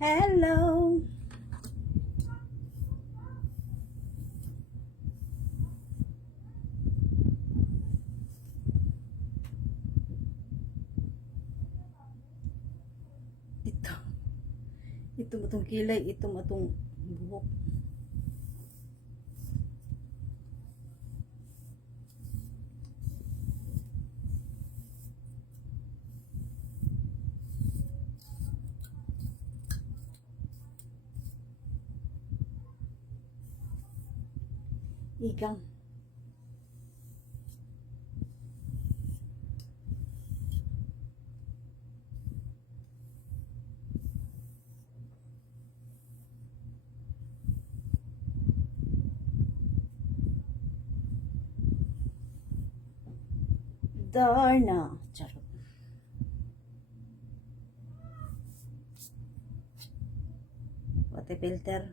Hello! Ito. Ito matong kilay, ito matong buhok. Igang. Darna. Charot. What a filter.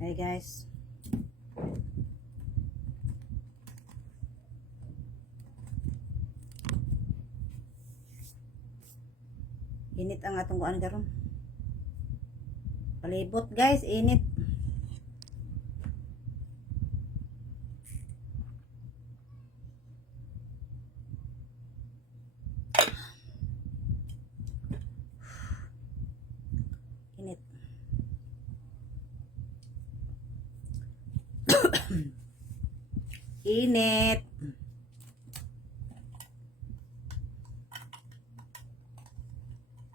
Hey guys. Init ang atong kuan karon. Palibot guys, init. Init. Init.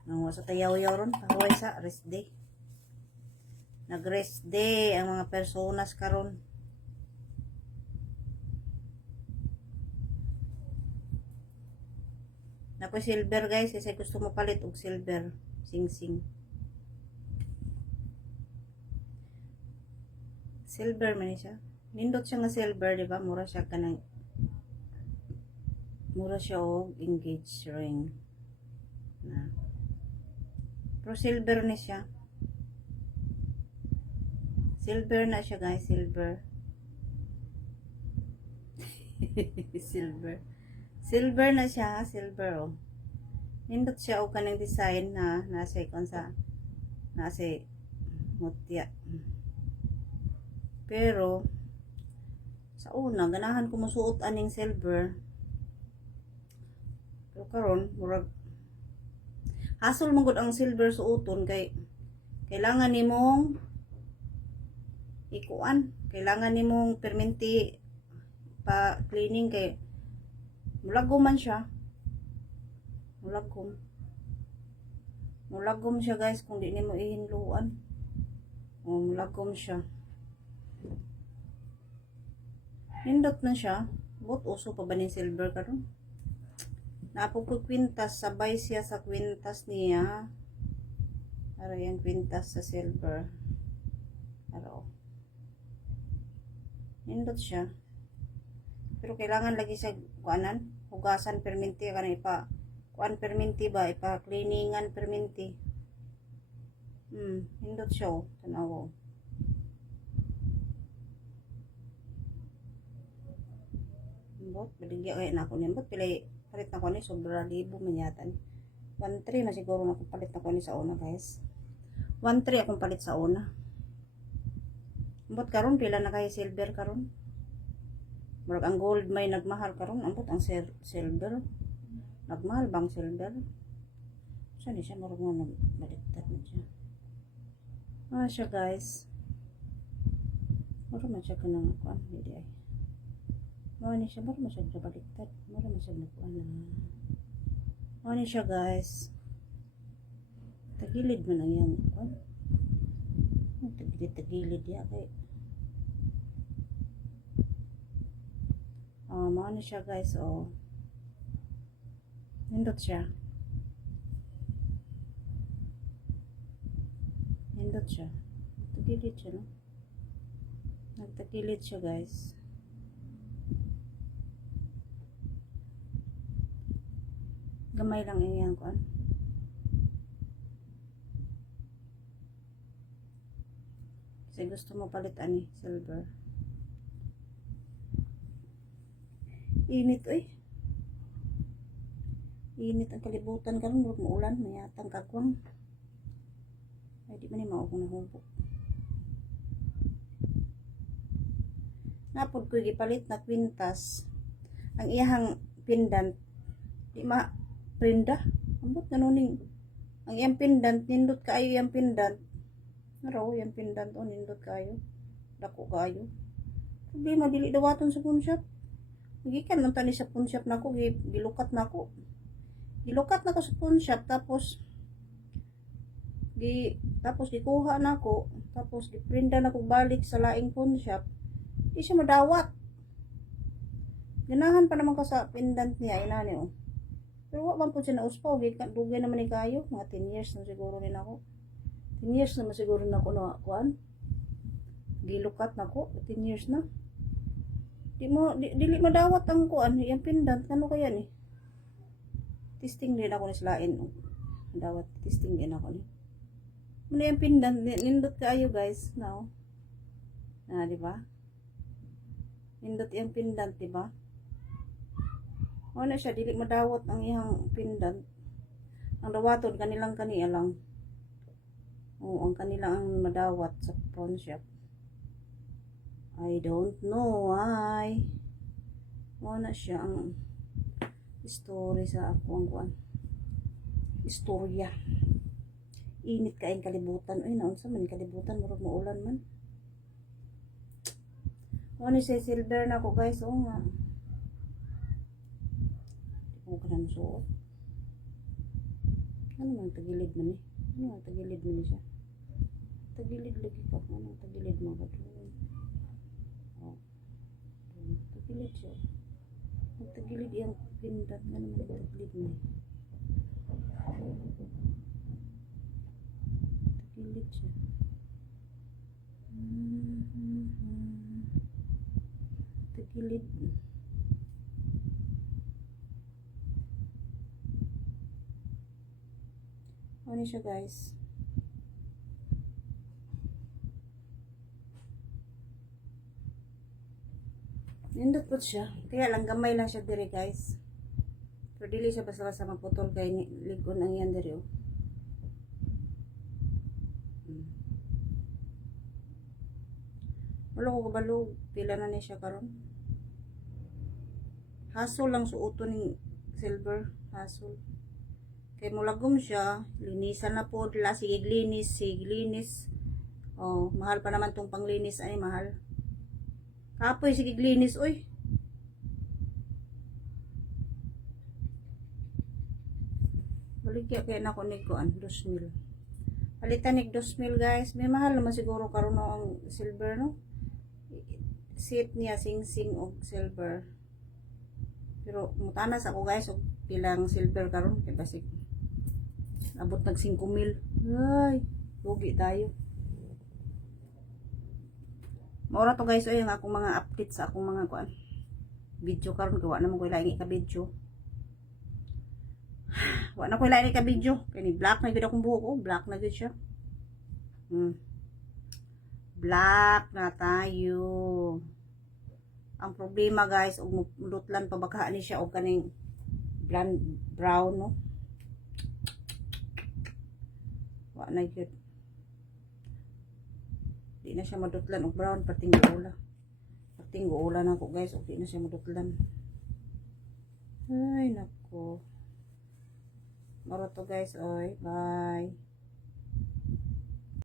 Nang sa tayaw-yaw ron, pahuway sa rest day. Nag-rest day ang mga personas karon. Nakoy silver guys, kasi gusto mo palit og silver. Sing-sing. Silver man siya. Nindot siya nga silver, di ba? Mura siya kanang mura siya og engaged ring. Na. Pero silver ni siya. Silver na siya guys, silver. Silver. Silver na siya, silver oh. Nindot siya og kanang design na nasa ikon sa nasa mutya. Pero sa una ganahan ko mosuot aning silver. Pero karon murag hasol man gud ang silver suoton kay kailangan nimong ikuan, kailangan nimong perminti pa cleaning kay mulagom man siya. Mulagom siya guys kung di nimo ihinluan. O mulagom siya. Nindot na siya. But uso pa ba ni silver karon? Napupag kwintas, sabay siya sa kwintas niya. Para yung kwintas sa silver. Pero nindot siya. Pero kailangan lagi sa kuanan, hugasan perminti kana ipa kuan perminti ba ipa cleaningan perminti. Nindot siya oh, tanaw. Bot, baligya kay nako niyan. Bot pilay palit na ko ni sobra libo man yata. 1.3 na siguro na ko palit na ko ni sa una guys. 1.3 akong palit sa una. Bot karon pila na kay silver karon. Murag ang gold may nagmahal karon, ambot ang silver. Nagmahal bang silver? Saan siya murag nga nagbaliktad na siya. Siya guys. Murag man siya kanang kuan hindi ay. Ni siya murag man siya nabaliktad. Murag man siya nagkuan na. Ni siya guys. Tagilid man ang yang kuan. Tagilid ya kay. Mao na siya guys, oh. Nindot siya. Nindot siya. Nagtagilid siya, no? Nagtagilid siya guys. Gamay lang iyang kuan. Kasi gusto mo palit ani, silver. Init eh. Init ang kalibutan karon, murag maulan, mayatang kagwang. Ay di man ni mao kung nahubog. Napod ko gipalit na kwintas. Ang iyahang pendant di ma prenda. Ambot ganuning. Ang iyang pendant nindot kaayo iyang pendant. Naro iyang pendant o nindot kaayo. Dako kaayo. Problema dili dawaton sa pawn shop. Gikan man tani sa pawn shop nako, gilukat nako. Gilukat nako sa pawn shop tapos gikuha nako, tapos giprinda nako balik sa laing pawn shop. Di siya madawat. Ganahan pa naman ka sa pendant niya, inani oh. Pero wala man po siya nauspaw, dugay naman ni kayo, mga 10 years na siguro rin ako. 10 years naman siguro na ako na kuan. Gilukat nako, 10 years na. Dili madawat ang kuan, yung pendant, ano kaya ni? Testing din ako ni slain. Dawat, testing din ako ni. Ano yung pendant, nindot kayo guys, now. Na, di ba? Nindot yung pendant, di ba? Ano siya, dili madawat ang iyang pendant. Ang dawaton, kanilang kaniya lang. Oo, ang kanilang ang madawat sa pawn shop. I don't know why. Ano siya ang story sa ako ang kuan. Istorya. Init kaing kalibutan. Ay, naunsa man kalibutan, murag maulan man. Ano siya, silver na ako guys. Oo nga. Huwag ka nang suot. Ano man tagilid man eh? Ano man tagilid man siya? Tagilid lagi ka. Ano tagilid mo ka doon? Oh. Tagilid siya. Tagilid yung pindat. Ano man tagilid mo eh? Tagilid siya. Tagilid. Ano siya guys? Nindot po siya. Kaya lang gamay lang siya dire guys. Pero dili siya basta-basta maputol kay ligon ang yan dire oh. Wala ko kabalo. Pila na niya siya karon. Hasol lang suoton ng silver. Hasol. Kay mulagom siya, linisan na po, sige linis. Oh, mahal pa naman tong panglinis ay mahal. Kapoy sige linis oy. Baligya kay nako ni kuan 2,000. Palitan ni 2,000 guys. May mahal naman siguro karon ang silver no. Set niya sing og silver. Pero mutanas ako guys og pilang silver karon kay basig abot nag 5,000. Ay, lugi tayo. Maura to guys, ay ang akong mga update sa akong mga kuan. Video karon gawa naman ko ilaing ka video. Wa na ko ilaing ka video. Kay ni black na gid akong buhok, oh, black na gid siya. Black na tayo. Ang problema guys, og mulutlan pa baka ni siya og kaning brown no. Wa na gyud. Di na siya madutlan og brown pating uula. Pating uula na ko guys, og di na siya madutlan. Ay nako. Maro to guys, oy. Bye.